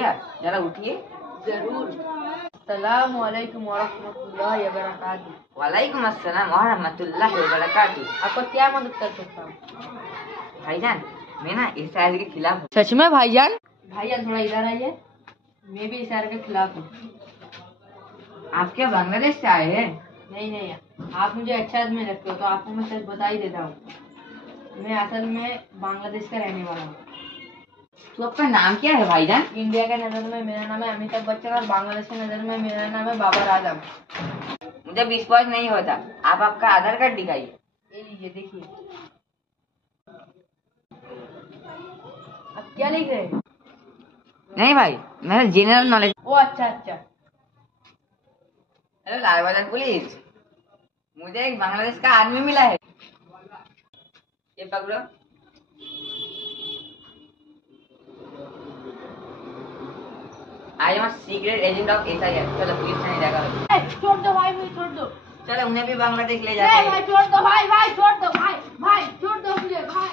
भैया जरा उठिए। जरूर। अस्सलामुअलैकुम वरहमतुल्लाहि वबरकातुहू। वालेकुम अस्सलाम वरहमतुल्लाहि वबरकातुहू। आपको क्या मदद कर सकता हूँ? भाईजान मैं ना इस शायर के खिलाफ हूँ। सच में भाईजान? भाईजान थोड़ा इधर आइए, मैं भी इस शायर के खिलाफ हूँ। आप क्या बांग्लादेश से आए हैं? नहीं, आप मुझे अच्छा आदमी लगते हो तो आपको मैं सच बता ही देता हूँ। मैं असल में बांग्लादेश का रहने वाला हूँ। तो आपका नाम क्या है भाईजान? इंडिया के नजर में मेरा नाम है अमिताभ बच्चन और बांग्लादेश के नजर में मेरा नाम है बाबर आजम। मुझे विश्वास नहीं होता, आप आपका आधार कार्ड दिखाइए। ये लीजिए देखिए। आप क्या लिख रहे हैं? नहीं भाई, मेरा जनरल नॉलेज। ओ अच्छा। हेलो लाल बहादुर पुलिस, मुझे एक बांग्लादेश का आदमी मिला है। ये पकड़ो। I am secret agent of SIR। चलो पुलिस थाने जाकर। छोड़ दो भाई, मुझे छोड़ दो। चलो उन्हें भी बांग्लादेश ले जाते हैं। भाई छोड़ दो, भाई छोड़ दो, भाई छोड़ दो मुझे भाई।